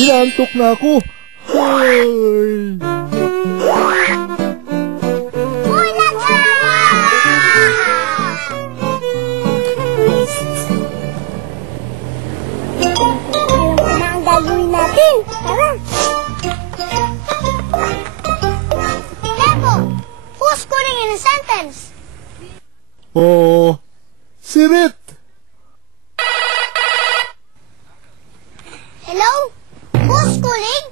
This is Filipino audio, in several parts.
Inaantok na ako. Ay. Gagawin natin. Tara. Lego, who's calling in a sentence? Oh, Sirit. Hello? Who's calling?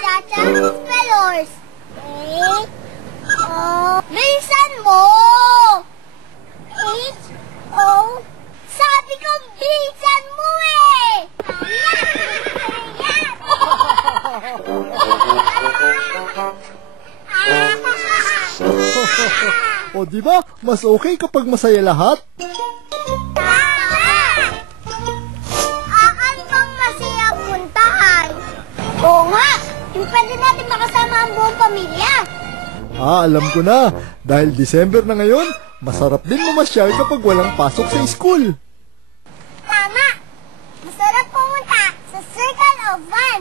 Chacha, spellers. Bilisan mo! Sabi ko, bilisan mo eh! O diba, mas okay kapag masaya lahat? Akan pang masaya puntahan. Oo nga, yung pwede natin makasama ang buong pamilya. Alam ko na. Dahil December na ngayon, masarap din mamasyal kapag walang pasok sa school. Tama! Masarap pumunta sa Circle of Fun.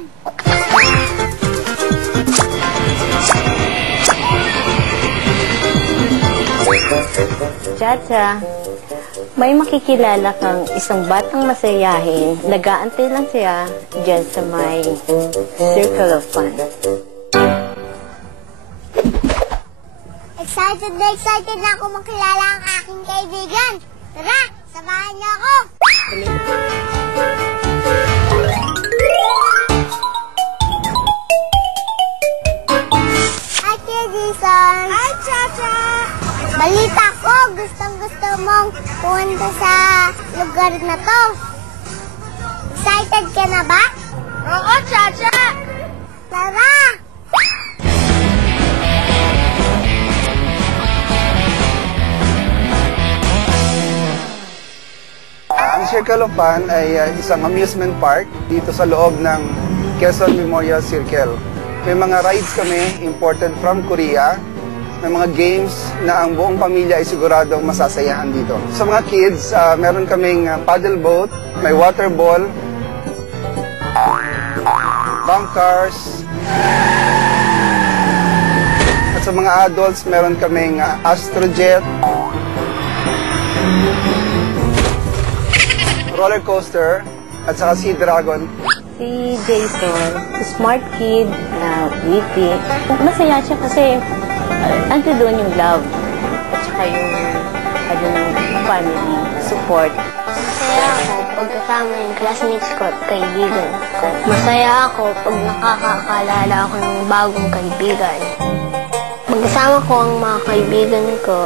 Chacha, may makikilala kang isang batang masayahin. Nag-aantay lang siya dyan sa may Circle of Fun. Excited na ako makilala ang aking kaibigan. Tara, samahan niyo ako. Hi, Kuya Jason. Hi, Chacha. Balita ko, gustong-gusto mong pumunta sa lugar na to. Excited ka na ba? Oo, Chacha. Tara. Ang Circle of Fun ay isang amusement park dito sa loob ng Quezon Memorial Circle. May mga rides kami imported from Korea. May mga games na ang buong pamilya ay siguradong masasayahan dito. Sa mga kids, meron kaming paddle boat, may water ball, bank cars. At sa mga adults, meron kaming astrojet, roller coaster, at saka Sea Dragon. Si Jason, smart kid na witty. Masaya siya kasi ando doon yung love at saka yung ng family support. Masaya ako pag kasama yung classmates ko at kaibigan ko. Masaya ako pag nakakakalala ako ng bagong kaibigan. Pag kasama ko ang mga kaibigan ko,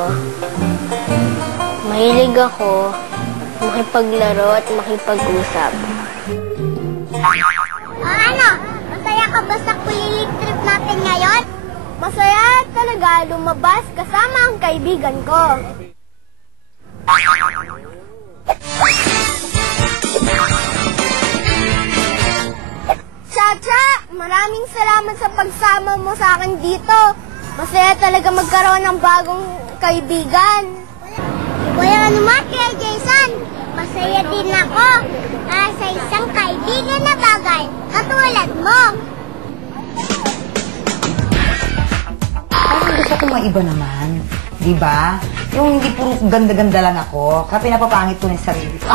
mahilig ako makipaglaro at makipag-usap. Ano? Masaya ka ba sa kulilit trip natin ngayon? Masaya talaga lumabas kasama ang kaibigan ko. Chacha, maraming salamat sa pagsama mo sa akin dito. Masaya talaga magkaroon ng bagong kaibigan. Wala naman kay Jason. Masaya din ako sa isang kaibigan na bagay katulad mo. Ay, gusto ko maiba naman. Diba? Yung hindi puro ganda-ganda lang ako, kaya pinapapangit ko na yung sarili ko.